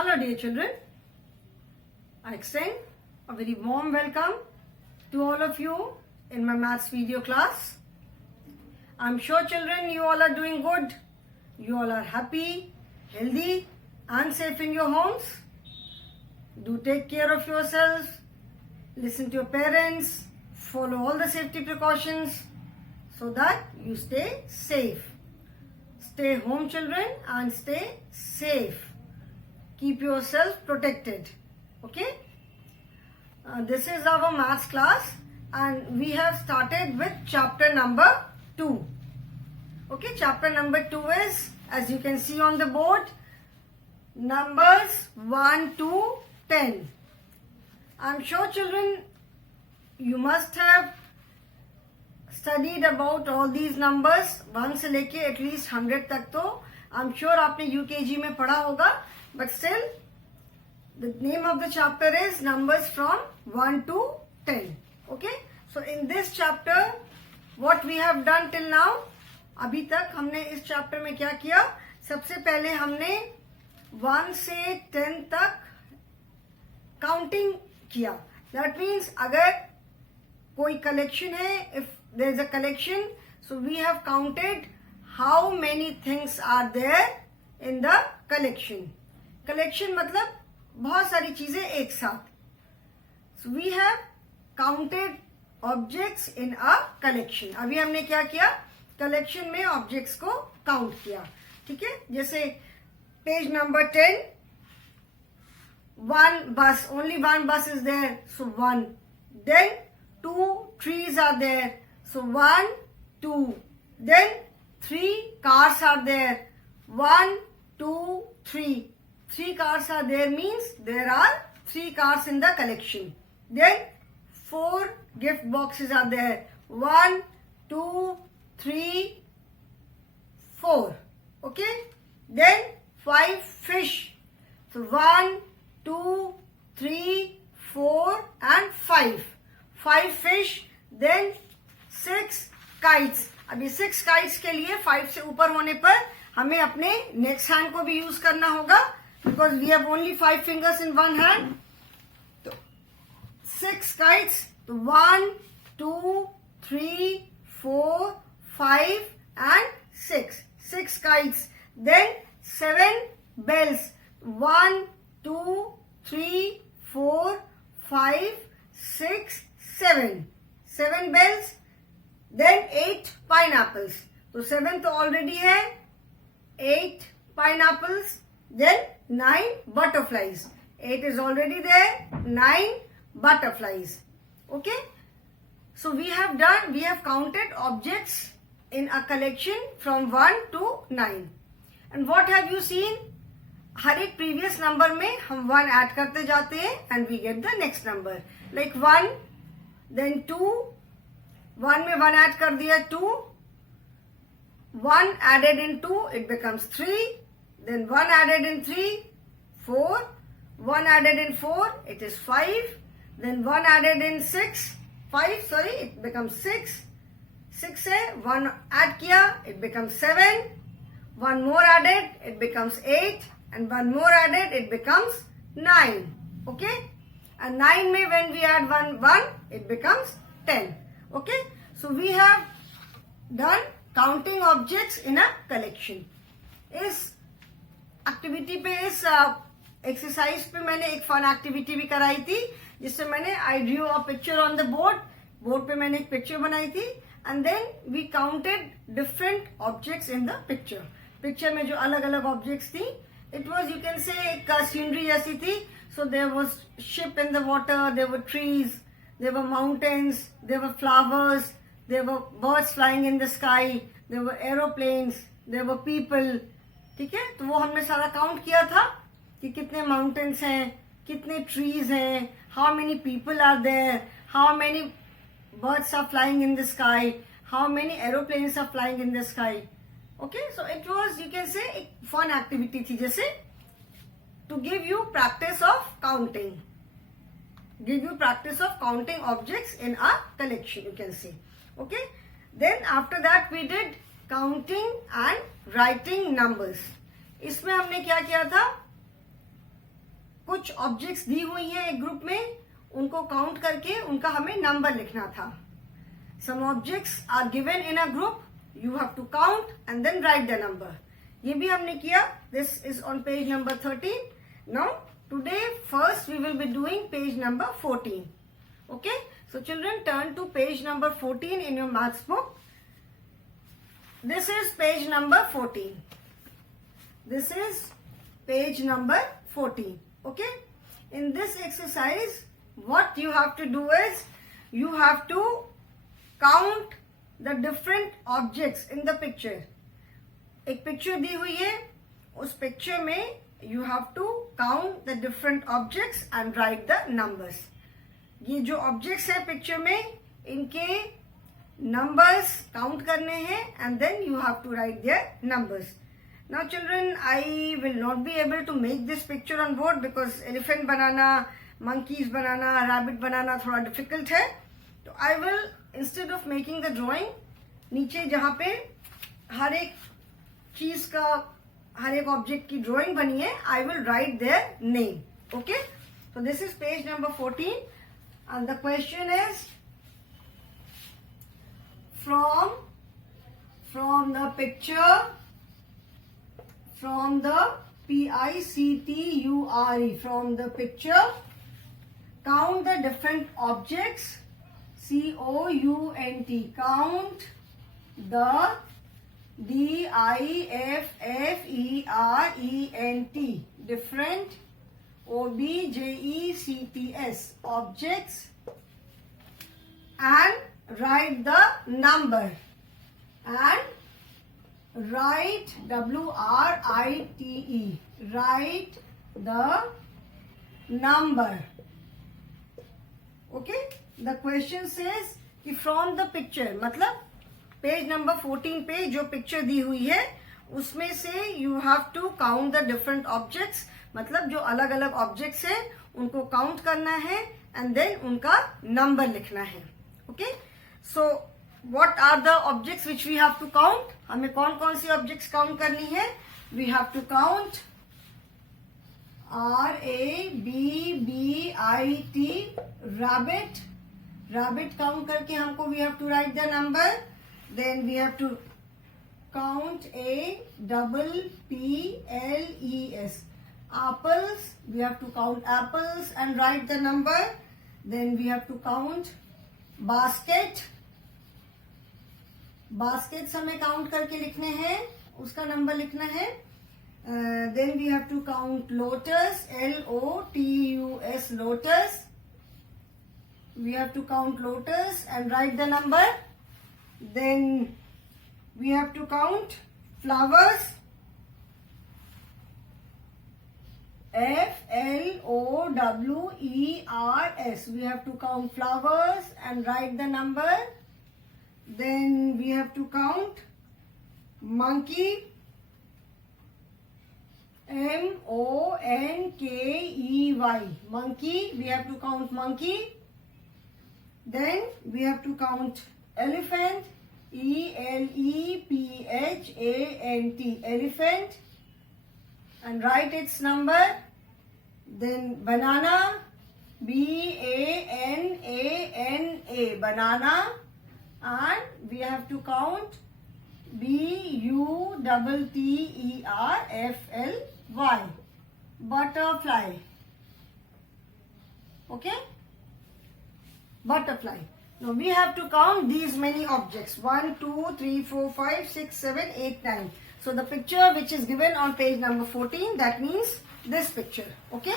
Hello dear children, I extend a very warm welcome to all of you in my maths video class. I'm sure children you all are doing good, you all are happy, healthy and safe in your homes. Do take care of yourselves, listen to your parents, follow all the safety precautions so that you stay safe. Stay home children and stay safe. Keep yourself protected. Okay? This is our maths class and we have started with chapter number 2. Okay, chapter number 2 is, as you can see on the board, numbers 1 to 10. I'm sure children you must have studied about all these numbers 1 से लेके at least 100 तक. तो I'm sure आपने UKG में पढ़ा होगा. But still, the name of the chapter is numbers from 1 to 10. Okay? So in this chapter, what we have done till now, अभी तक हमने इस chapter में क्या किया? सबसे पहले हमने 1 से 10 तक counting किया. That means अगर कोई collection है, if there is a collection, so we have counted how many things are there in the collection. Collection मतलब बहुत सारी चीजें एक साथ. So we have counted objects in a collection. अभी हमने क्या किया? कलेक्शन में ऑब्जेक्ट्स को काउंट किया. ठीक है? जैसे page number 10, one bus, only one bus is there, so 1. Then 2 trees are there, so 1, 2. Then 3 cars are there, 1, 2, 3. 3 cars are there means there are 3 cars in the collection. Then 4 gift boxes are there. 1, 2, 3, 4. Okay. Then 5 fish. So 1, 2, 3, 4 and 5. 5 fish. Then 6 kites. अभी 6 kites के लिए 5 से ऊपर होने पर हमें अपने next hand को भी यूज करना होगा. Because we have only 5 fingers in one hand. So 6 kites. 1, 2, 3, 4, 5 and 6. 6 kites. Then 7 bells. 1, 2, 3, 4, 5, 6, 7. 7 bells. Then 8 pineapples. So 7 तो already है. 8 pineapples. Then 9 butterflies. 8 is already there. 9 butterflies. Okay. So we have counted objects in a collection from 1 to 9. And what have you seen? हर एक previous number में हम 1 add करते जाते हैं and we get the next number. Like 1, then 2. 1 में 1 add कर दिया 2. 1 added in 2, it becomes 3. Then 1 added in 3, 4. 1 added in 4, it is 5. Then 1 added in 6, 5, sorry, it becomes 6. 6 से 1 add किया, it becomes 7. 1 more added, it becomes 8. And 1 more added, it becomes 9. Okay? And 9 में when we add 1, it becomes 10. Okay? So we have done counting objects in a collection. इस एक्टिविटी पे, इस एक्सरसाइज पे मैंने एक fun activity भी कराई थी जिससे मैंने I drew a picture on the board पे मैंने एक पिक्चर बनाई थी and then we counted different objects in the picture में जो अलग अलग ऑब्जेक्ट्स थी. It was, you can say, एक सीनरी जैसी थी. So there was ship in the water, there were trees, there were mountains, there were flowers, there were birds flying in the sky, there were aeroplanes, there were people. ठीक है? तो वो हमने सारा काउंट किया था कि कितने माउंटेन्स हैं, कितने ट्रीज हैं, how many people are there, how many birds are flying in the sky, how many aeroplanes are flying in the sky. Okay. So it was, you can say, एक फन एक्टिविटी थी जैसे to give you practice of counting, objects in a collection, you can say. Okay. Then after that we did counting and writing numbers. इसमें हमने क्या किया था? कुछ ऑब्जेक्ट्स दी हुई हैं एक ग्रुप में, उनको काउंट करके उनका हमें नंबर लिखना था. Some objects are given in a group, you have to count and then write the number. ये भी हमने किया. This is on page number 13. Now today first we will be doing page number 14. Okay, so children, turn to page number 14 in your maths book. This is page number 14. This is page number 14. Okay, in this exercise what you have to do is you have to count the different objects in the picture. एक picture दी हुई है, उस picture में you have to count the different objects and write the numbers. ये जो ऑब्जेक्ट्स हैं पिक्चर में, इनके नंबर्स काउंट करने हैं and then you have to write their numbers. Now children, I will not be able to make this picture on board because elephant बनाना, monkeys बनाना, rabbit बनाना थोड़ा डिफिकल्ट है. तो I will, instead of making the drawing, नीचे जहां पे हर एक चीज का, हर एक ऑब्जेक्ट की ड्रॉइंग बनी है, I will write their name. Okay, so this is page number 14 and the question is from the picture, from the picture, from the picture count the different objects, count, count the different, different objects, objects, and write the number, and write WRITE, write the number. Okay, the question says कि from the picture, मतलब page number 14 पे जो picture दी हुई है उसमें से you have to count the different objects, मतलब जो अलग अलग ऑब्जेक्ट्स हैं उनको काउंट करना है एंड देन उनका नंबर लिखना है. Okay, so what are the objects which we have to count. हमें कौन कौन सी ऑब्जेक्ट्स काउंट करनी है. वी हैव टू काउंट RABBIT, रैबिट. रैबिट काउंट करके हमको we have to write the number. Then we have to count APPLES, apples. We have to count apples and write the number. Then we have to count basket. Baskets हमें count करके लिखने हैं, उसका नंबर लिखना है. Then we have to count lotus, LOTUS, lotus. We have to count lotus and write the number. Then we have to count flowers, FLOWERS. We have to count flowers and write the number. Then we have to count monkey, MONKEY, monkey. We have to count monkey. Then we have to count elephant, ELEPHANT, elephant, and write its number. Then banana, BANANA, banana, and we have to count BUTTERFLY, butterfly. Okay, butterfly. Now we have to count these many objects. 1, 2, 3, 4, 5, 6, 7, 8, 9. So the picture which is given on page number 14, that means this picture. Okay,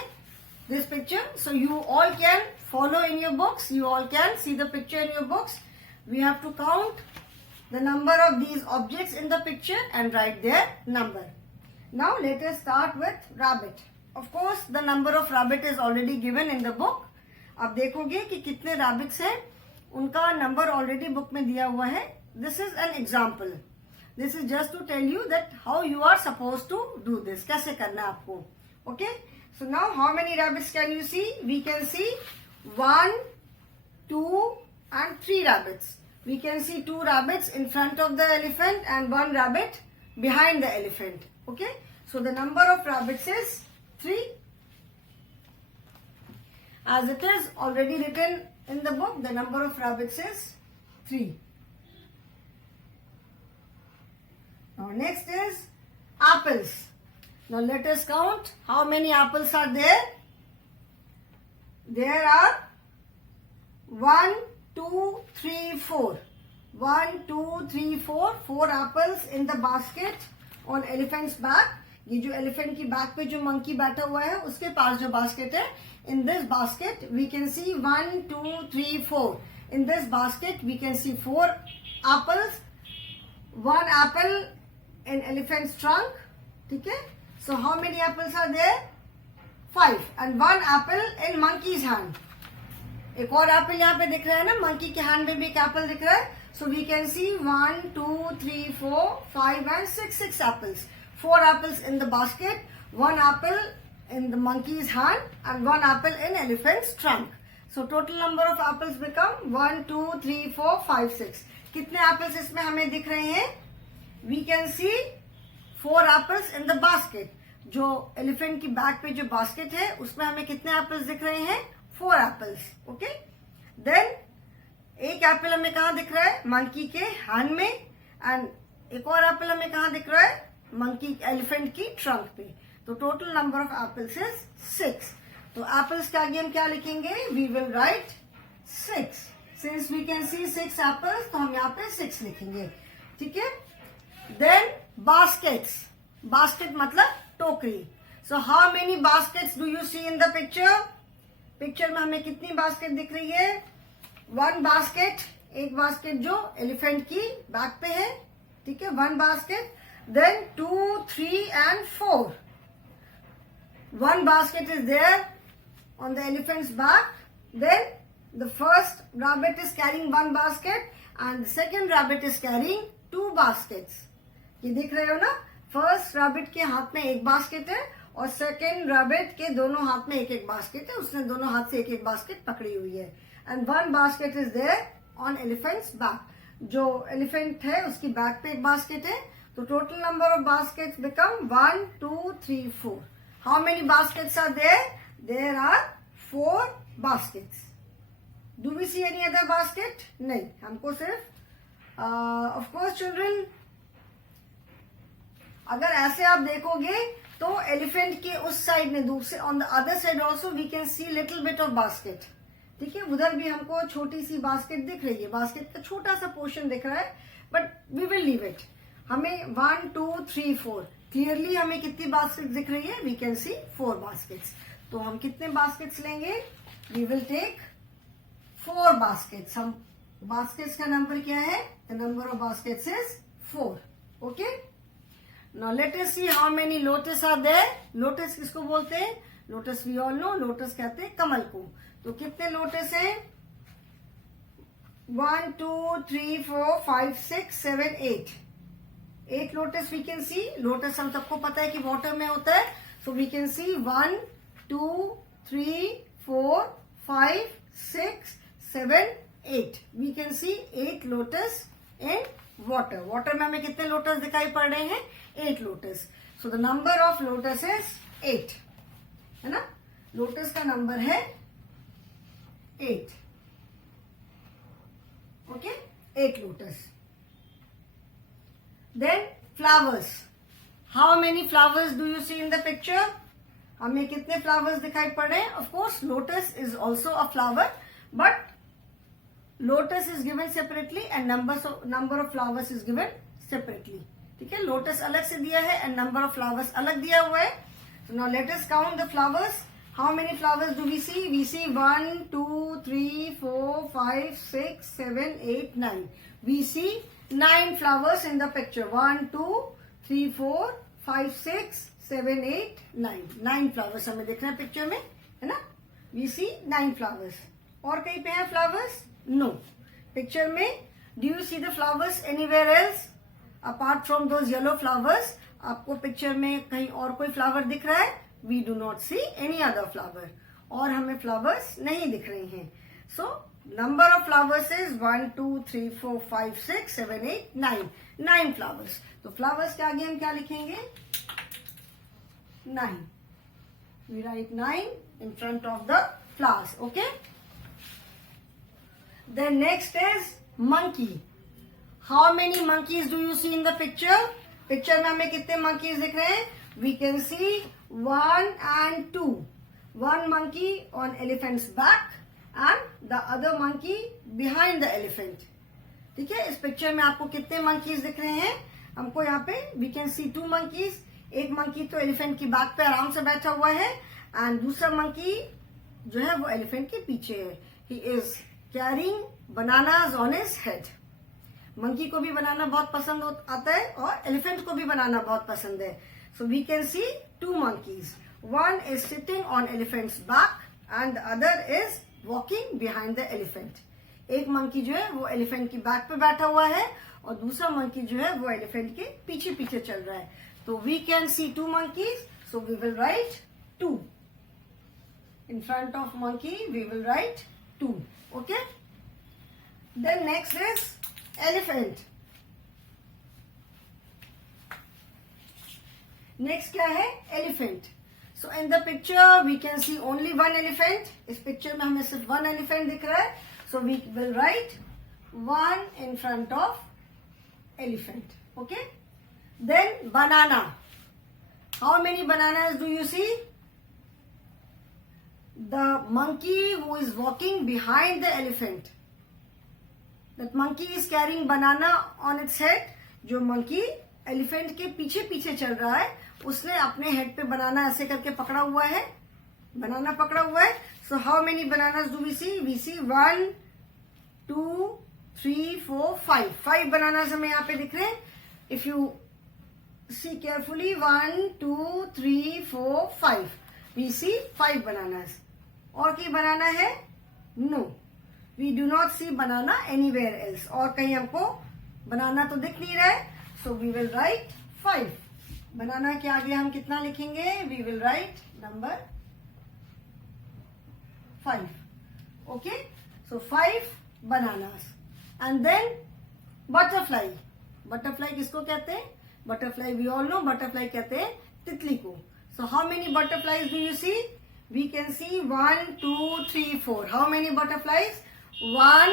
this picture. So you all can follow in your books. You all can see the picture in your books. We have to count the number of these objects in the picture and write their number. Now let us start with rabbit. Of course the number of rabbit is already given in the book. अब देखोगे कि कितने rabbits हैं, उनका number already book में दिया हुआ है. This is an example. This is just to tell you that how you are suppose to do this, कैसे करना है आपको. Okay, so now how many rabbits can you see. We can see 1, 2 and 3 rabbits. We can see 2 rabbits in front of the elephant and 1 rabbit behind the elephant. Okay, so the number of rabbits is 3. as it is already written in the book, the number of rabbits is 3. Now next is apples. Now let us count how many apples are there. There are 1, 2, 3, 4. 1, 2, 3, 4. 4 apples in the basket on elephant's back. ये जो एलिफेंट की बैक पे जो मंकी बैठा हुआ है उसके पास जो बास्केट है, in this basket we can see 1, 2, 3, 4. In this basket we can see 4 apples. 1 apple in elephant's trunk. ठीक है. So how many apples are there? 5. And 1 apple in monkey's hand. एक और एप्पल यहाँ पे दिख रहा है ना, मंकी के हैंड में भी एक एप्पल दिख रहा है. So we can see 1, 2, 3, 4, 5 and 6 apples. 4 apples in the basket, 1 apple in the monkey's hand and 1 apple in elephant's trunk. So total number of apples become 1, 2, 3, 4, 5, 6. कितने apples इसमें हमें दिख रहे हैं? We can see 4 apples in the basket. जो elephant की बैक पे जो basket है उसमें हमें कितने apples दिख रहे हैं? 4 apples. Okay? Then एक एप्पल हमें कहाँ दिख रहा है? मंकी के हैंड में. एंड एक और एप्पल हमें कहाँ दिख रहा है? मंकी एलिफेंट की ट्रंक पे. तो total number of apples is 6. तो एप्पल्स के आगे हम क्या लिखेंगे? We will write 6. Since we can see 6 apples, तो हम यहाँ पे 6 लिखेंगे. ठीक है. Then baskets. बास्केट मतलब टोकरी. So how many baskets do you see in the picture? Picture में हमें कितनी बास्केट दिख रही है? 1 बास्केट. एक बास्केट जो एलिफेंट की बैक पे है. ठीक है. 1 बास्केट. Then 2, 3 and 4. 1 basket is there on the elephant's back. Then the first rabbit is carrying 1 basket and the second rabbit is carrying 2 baskets. ये दिख रहे हो ना? फर्स्ट रैबिट के हाथ में एक बास्केट है और सेकेंड रैबिट के दोनों हाथ में एक एक बास्केट है. उसने दोनों हाथ से एक एक बास्केट पकड़ी हुई है. And 1 basket is there on elephant's back. जो एलिफेंट है उसकी बैक पे एक बास्केट है. So total number of baskets become 1, 2, 3, 4. How many baskets are there? There are 4 baskets. Do we see any other basket? नहीं. हमको सिर्फ of course children, अगर ऐसे आप देखोगे तो एलिफेंट के उस साइड में दूसरे on the other side also we can see little bit of basket. ठीक है. उधर भी हमको छोटी सी बास्केट दिख रही है. बास्केट का छोटा सा पोर्शन दिख रहा है, but we will leave it. हमें 1, 2, 3, 4 क्लियरली हमें कितनी बास्केट दिख रही है? We can see 4 baskets. तो हम कितने बास्केट्स लेंगे? We will take 4 baskets. हम बास्केट्स का नंबर क्या है? The number of baskets is 4. Okay. Now let us see how many lotus are there. Lotus किसको बोलते हैं? Lotus we all know. Lotus कहते हैं कमल को. तो कितने लोटस हैं? 1, 2, 3, 4, 5, 6, 7, 8. 8 lotus we can see. Lotus हम सबको पता है कि वाटर में होता है. So we can see 1, 2, 3, 4, 5, 6, 7, 8. We can see 8 lotus in water. Water में हमें कितने लोटस दिखाई पड़ रहे हैं? 8 lotus. So the number of lotus is 8. है ना? लोटस का नंबर है 8. Okay. 8 lotus. Then flowers. How many flowers do you see in the picture? हमें कितने flowers दिखाई पड़ रहे हैं? Of course, lotus is also a flower, but lotus is given separately and number of flowers is given separately. ठीक है. lotus अलग से दिया है and number of flowers अलग दिया हुआ है. So now let us count the flowers. How many flowers do we see? We see 1, 2, 3, 4, 5, 6, 7, 8, 9. We see 9 flowers in the picture. 1, 2, 3, 4, 5, 6, 7, 8, 9. 9 flowers हमें दिख रहे हैं पिक्चर में. है ना? We see 9 flowers. और कहीं पे हैं flowers? No. पिक्चर में do you see the flowers anywhere else apart from those yellow flowers? आपको पिक्चर में कहीं और कोई फ्लावर दिख रहा है? We do not see any other flower. और हमें फ्लावर्स नहीं दिख रहे हैं. So number of flowers is 1, 2, 3, 4, 5, 6, 7, 8, 9. 9 flowers. तो flowers के आगे हम क्या लिखेंगे? 9. We write 9 in front of the flowers. Okay. Then next is monkey. How many monkeys do you see in the picture? Picture में हमें कितने monkeys दिख रहे हैं? We can see 1 and 2. One monkey on elephant's back and the other monkey behind the elephant. ठीक है, इस picture में आपको कितने monkeys दिख रहे हैं? हमको यहाँ पे we can see 2 monkeys. एक monkey तो elephant की back पे आराम से बैठा हुआ है and दूसरा monkey जो है वो elephant के पीछे है. He is carrying bananas on his head. Monkey को भी बनाना बहुत पसंद आता है और एलिफेंट को भी बनाना बहुत पसंद है. So we can see 2 monkeys. One is sitting on elephant's back and the other is walking behind the elephant. एक मंकी जो है वो एलिफेंट की बैक पे बैठा हुआ है और दूसरा मंकी जो है वो एलिफेंट के पीछे पीछे चल रहा है. तो we can see 2 monkeys. So we will write 2. In front of monkey we will write 2. Okay. Then next is elephant. Next क्या है? Elephant. So in the picture we can see only one elephant. इस picture में हमें सिर्फ one elephant दिख रहा है. So we will write 1 in front of elephant. Okay. Then banana. How many bananas do you see? The monkey who is walking behind the elephant. That monkey is carrying banana on its head. जो monkey elephant के पीछे पीछे चल रहा है उसने अपने head पे बनाना ऐसे करके पकड़ा हुआ है. बनाना पकड़ा हुआ है. So how many bananas do we see? We see 1, 2, 3, 4, 5. 5 bananas हमें यहाँ पे दिख रहे हैं. If you see carefully, 1, 2, 3, 4, 5. We see 5 bananas. और कोई बनाना है? No. We do not see banana anywhere else. और कहीं हमको बनाना तो दिख नहीं रहा है. So we will write 5. बनाना के आगे हम कितना लिखेंगे? We will write number 5. Okay. So 5 bananas. And then butterfly. Butterfly किसको कहते हैं? Butterfly we all know. Butterfly कहते हैं तितली को. So how many butterflies do you see? We can see 1, 2, 3, 4. How many butterflies? 1,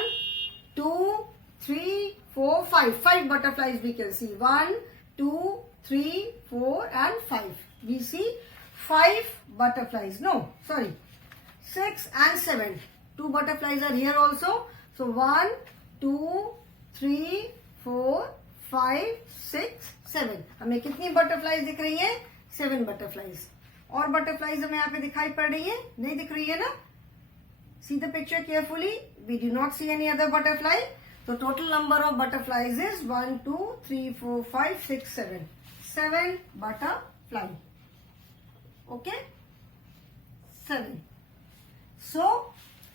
2, 3, 4, 5. 5 butterflies we can see. 1, 2, 3, 4 and 5. We see 5 butterflies. No, sorry. 6 and 7. 2 butterflies are here also. So 1, 2, 3, 4, 5, 6, 7. हमें कितनी butterflies दिख रही हैं? 7 butterflies. और butterflies हमें यहाँ पे दिखाई पड़ रही है? नहीं दिख रही है ना? See the picture carefully. We do not see any other butterfly. So total number of butterflies is 1, 2, 3, 4, 5, 6, 7. 7 butterfly. Okay? 7. So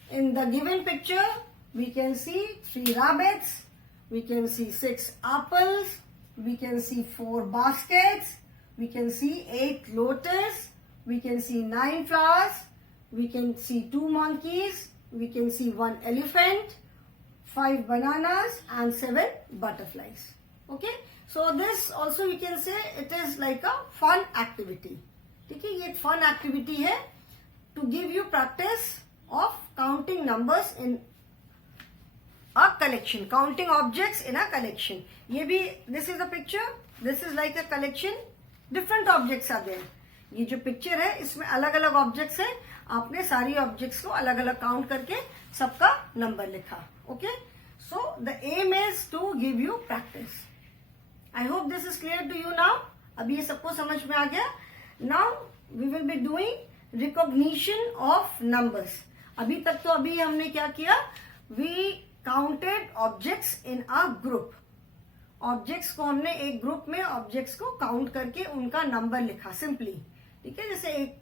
in the given picture, we can see 3 rabbits. We can see 6 apples. We can see 4 baskets. We can see 8 lotus. We can see 9 flowers. We can see 2 monkeys. We can see 1 elephant, 5 bananas and 7 butterflies. Okay. So this also we can say it is like a fun activity. ठीक है, ये एक fun activity है to give you practice of counting numbers in a collection, counting objects in a collection. ये भी this is a picture. This is like a collection. Different objects are there. ये जो पिक्चर है इसमें अलग अलग ऑब्जेक्ट्स हैं. आपने सारी ऑब्जेक्ट्स को अलग अलग काउंट करके सबका नंबर लिखा. Okay. So the aim is to give you practice. I hope this is clear to you now. अभी ये सबको समझ में आ गया. Now we will be doing recognition of numbers. अभी तक तो अभी हमने क्या किया? We counted objects in a group. Objects को हमने एक ग्रुप में ऑब्जेक्ट्स को काउंट करके उनका नंबर लिखा सिंपली. ठीक है, जैसे एक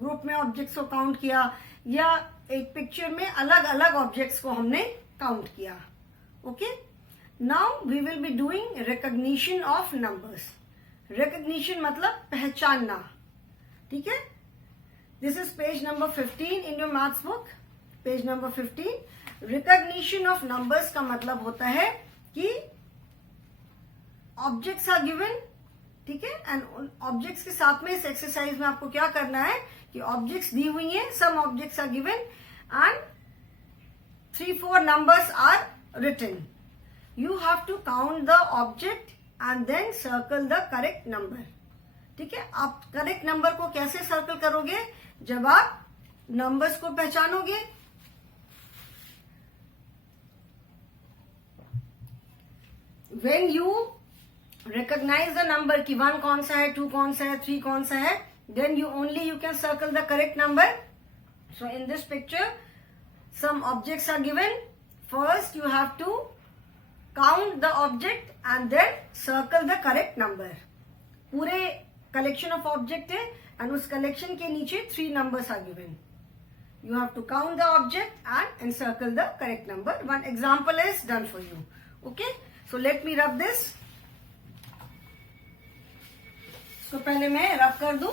ग्रुप में ऑब्जेक्ट्स को काउंट किया या एक पिक्चर में अलग अलग ऑब्जेक्ट्स को हमने काउंट किया. Okay. Now we will be doing recognition of numbers. Recognition मतलब पहचानना. ठीक है. This is page number 15 in your maths book. Page number 15. Recognition of numbers का मतलब होता है कि ऑब्जेक्ट्स आर गिवन ठीक है। एंड ऑब्जेक्ट्स के साथ में इस एक्सरसाइज में आपको क्या करना है कि ऑब्जेक्ट्स दी हुई हैं, some objects are given and 3-4 numbers are written. You have to count the object and then circle the correct number. ठीक है, आप करेक्ट नंबर को कैसे सर्कल करोगे? जब आप नंबर्स को पहचानोगे। When you recognize the number कि 1 कौन सा है, 2 कौन सा है, 3 कौन सा है, then you can circle the correct number. So in this picture some objects are given. First you have to count the object and then circle the correct number. पूरे collection of object है and उस collection के नीचे 3 numbers are given. You have to count the object and encircle the correct number. One example is done for you. Okay, so let me rub this. इसको पहले मैं rub कर दूं.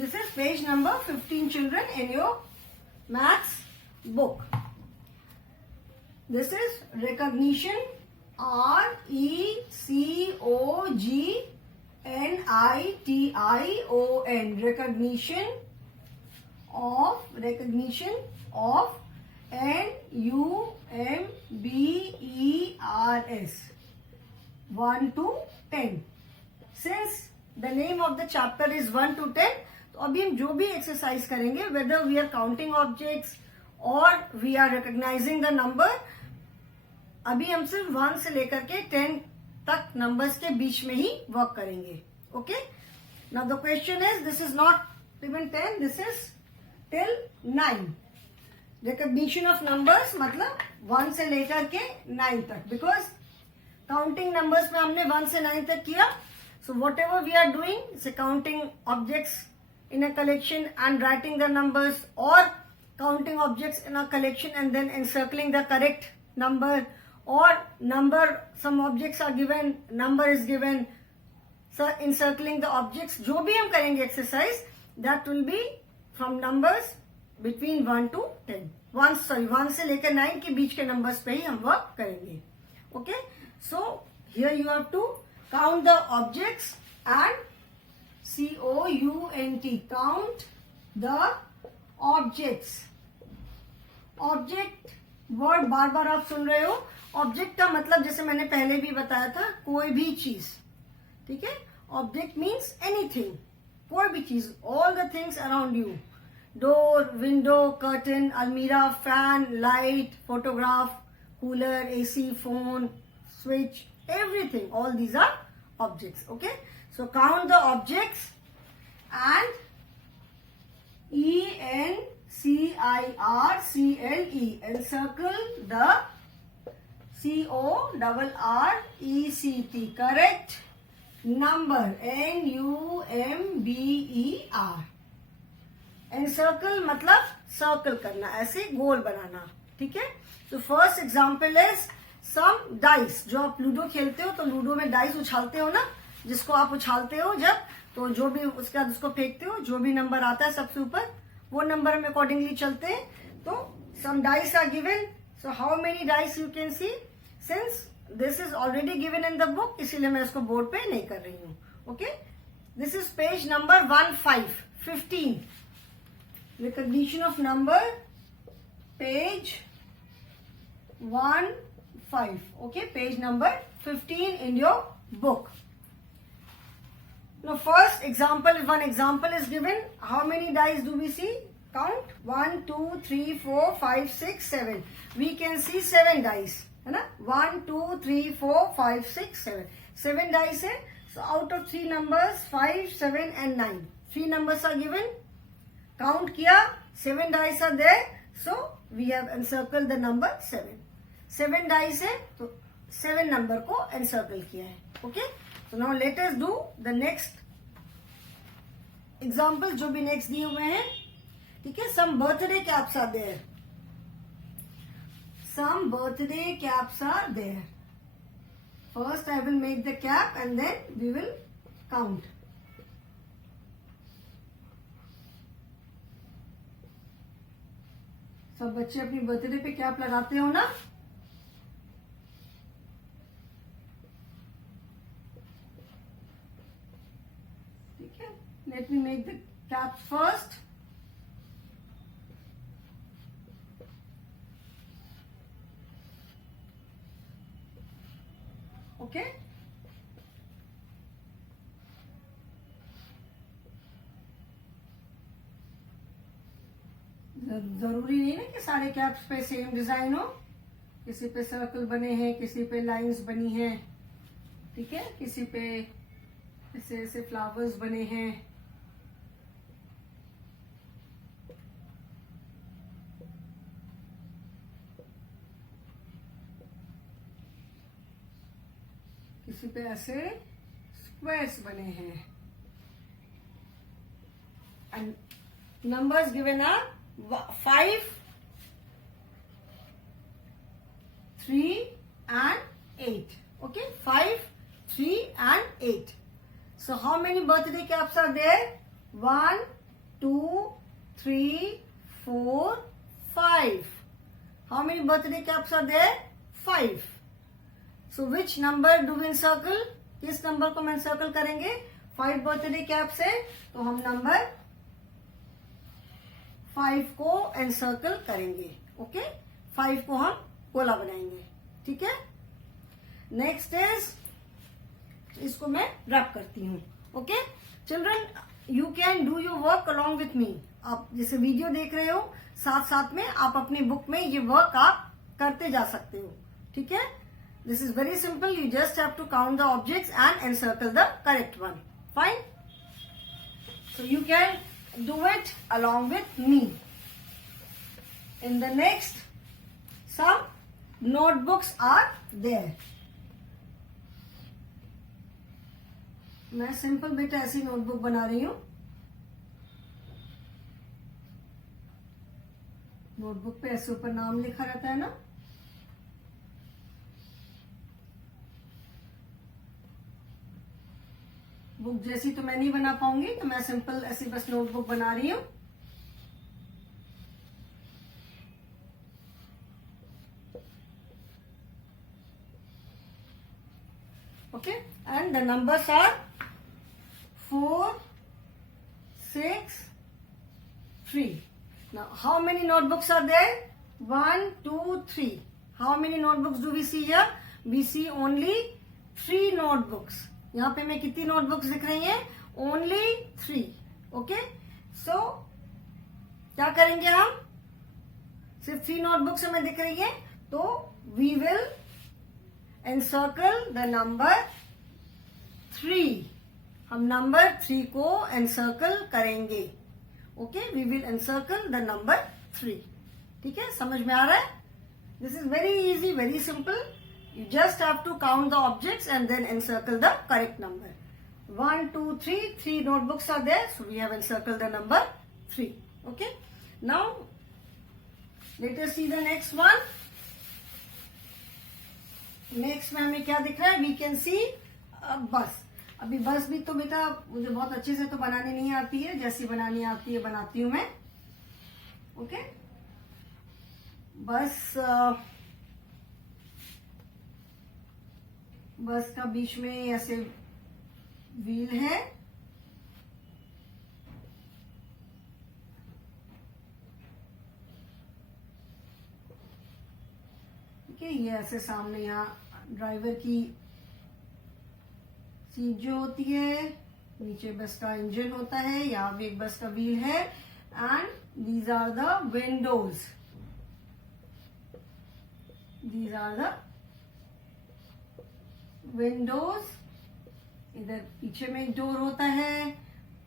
This is page number 15, children, in your maths book. This is recognition, RECOGNITION, recognition of NUMBERS, 1 to 10. Since the name of the chapter is 1 to 10, तो अभी हम जो भी एक्सरसाइज करेंगे, whether we are counting objects और we are recognising the number, अभी हम सिर्फ 1 से लेकर के 10 तक नंबर्स के बीच में ही वर्क करेंगे. Okay, now the question is, this is not even 10, this is till 9. Recognition of numbers मतलब 1 से लेकर के 9 तक, बिकॉज काउंटिंग नंबर्स में हमने 1 से 9 तक किया. So whatever we are doing is counting objects in a collection and writing the numbers, or counting objects in a collection and then encircling the correct number, or number, some objects are given, number is given, so encircling the objects. जो भी हम करेंगे exercise, that will be from numbers between 1 to 10. 1 से लेकर 9 के बीच के numbers पे ही हम work करेंगे. Okay, so here you have to count the objects and COUNT, count the objects. Object word बार बार आप सुन रहे हो. ऑब्जेक्ट का मतलब जैसे मैंने पहले भी बताया था, कोई भी चीज. ठीक है, ऑब्जेक्ट मीन्स एनीथिंग, कोई भी चीज, all the things around you. Door, window, curtain, अलमीरा, fan, light, photograph, cooler, AC, phone, switch, everything, all these are objects. Okay, so count the objects and ENCIRCLE, encircle the CORRECT, correct number, NUMBER. encircle मतलब सर्कल करना, ऐसे गोल बनाना. ठीक है, so first example is some dice. जो आप लूडो खेलते हो तो लूडो में डाइस उछालते हो ना, जिसको आप उछालते हो जब, तो जो भी उसके बाद उसको फेंकते हो, जो भी नंबर आता है सबसे ऊपर, वो नंबर में अकॉर्डिंगली चलते हैं. तो some dice are given. So how many dice you can see, since this is already given in the book, इसीलिए मैं इसको बोर्ड पे नहीं कर रही हूँ. Okay, this is page number 15. Recognition of number, page 15. Okay, page number 15 in your book. Now first example, one example is given. How many dice do we see? Count 1, 2, 3, 4, 5, 6, 7. We can see 7 dice. है ना, 1, 2, 3, 4, 5, 6, 7. 7 dice है. So out of 3 numbers, 5, 7 and 9. 3 numbers are given. Count किया, 7 dice are there. So we have encircled the number 7. 7 dice है तो 7 number को encircle किया है. Okay, so now let us do the next example जो भी नेक्स्ट दिए हुए हैं. ठीक है, some birthday caps are there. Some birthday caps are there. First I will make the cap and then we will count. सब बच्चे अपनी बर्थडे पे कैप लगाते हो ना? ठीक है, let me make the cap first. Okay, जरूरी नहीं ना कि सारे कैप्स पे सेम डिजाइन हो. किसी पे सर्कल बने हैं, किसी पे लाइंस बनी हैं. ठीक है, किसी पे ऐसे ऐसे फ्लावर्स बने हैं. किसी पे ऐसे स्क्वायर्स बने हैं. एंड numbers given are 5, 3 and 8. Okay, 5, 3 and 8. So how many birthday caps are there? 1, 2, 3, 4, 5. How many birthday caps are there? 5. So which number do we encircle? किस नंबर को हम encircle करेंगे? 5 birthday caps है तो हम नंबर 5 को एनसर्कल करेंगे. ओके, 5 को हम गोला बनाएंगे. ठीक है, नेक्स्ट इज, इसको मैं रब करती हूँ. Okay children, you can do your work along with me. आप जैसे वीडियो देख रहे हो, साथ साथ में आप अपनी बुक में ये वर्क आप करते जा सकते हो. ठीक है, this is very simple. You just have to count the objects and encircle the correct one. Fine, so you can do it along with me. In the next, some notebooks are there. मैं सिंपल बेटा ऐसी नोटबुक बना रही हूं. नोटबुक पे ऐसे ऊपर नाम लिखा रहता है ना. बुक जैसी तो मैं नहीं बना पाऊंगी, तो मैं सिंपल ऐसी बस नोटबुक बना रही हूं. Okay, and the numbers are 4, 6, 3. Now how many notebooks are there? 1, 2, 3. How many notebooks do we see here? We see only 3 notebooks. यहाँ पे मैं कितनी नोटबुक्स दिख रही हैं? ओनली 3. ओके, सो क्या करेंगे हम? सिर्फ 3 नोटबुक्स हमें दिख रही है, तो we will encircle the number 3. हम नंबर 3 को एनसर्कल करेंगे. Okay, we will encircle the number 3. ठीक है, समझ में आ रहा है? This is very easy, very simple. You just have to count the objects and then encircle the correct number. 1, 2, 3. 3 notebooks are there, so we have encircled the number 3. Okay. Now, let us see the next one. Next में हमें क्या दिख रहा है? We can see बस. अभी बस भी तो बेटा मुझे बहुत अच्छे से तो बनानी नहीं आती है. जैसी बनानी आती है बनाती हूँ मैं. ओके, बस का बीच में ऐसे व्हील है. ठीक है, ये ऐसे सामने यहाँ ड्राइवर की सीट जो होती है, नीचे बस का इंजन होता है, यहाँ भी एक बस का व्हील है. And these are the windows. These are the windows. इधर पीछे में एक डोर होता है,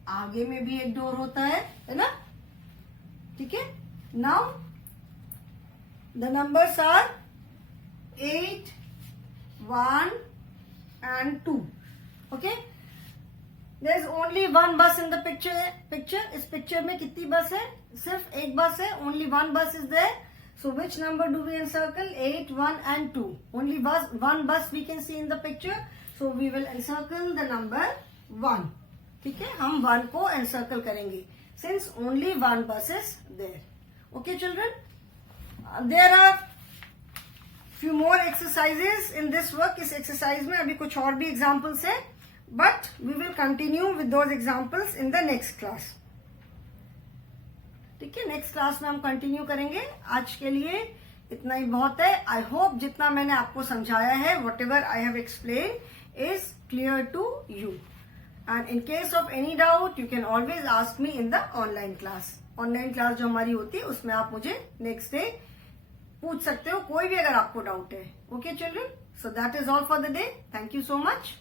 आगे में भी एक डोर होता है ना. ठीक है, now the numbers are 8, 1 and 2. Okay, there is only 1 bus in the picture. इस पिक्चर में कितनी बस है? सिर्फ एक बस है. Only 1 bus is there. So which number do we encircle? 8, 1 and 2. Only one bus we can see in the picture. So we will encircle the number 1. ठीक है, हम 1 को encircle करेंगे since only 1 bus is there. Okay children? There are few more exercises in this work. इस exercise में अभी कुछ और भी एग्जाम्पल्स है, but we will continue with those examples in the next class. ठीक है, नेक्स्ट क्लास में हम कंटिन्यू करेंगे. आज के लिए इतना ही बहुत है. आई होप जितना मैंने आपको समझाया है, whatever I have explain is clear to you. And in case of any doubt you can always ask me in the online class. Online class जो हमारी होती है उसमें आप मुझे नेक्स्ट डे पूछ सकते हो, कोई भी अगर आपको डाउट है. Okay children, so that is all for the day. Thank you so much.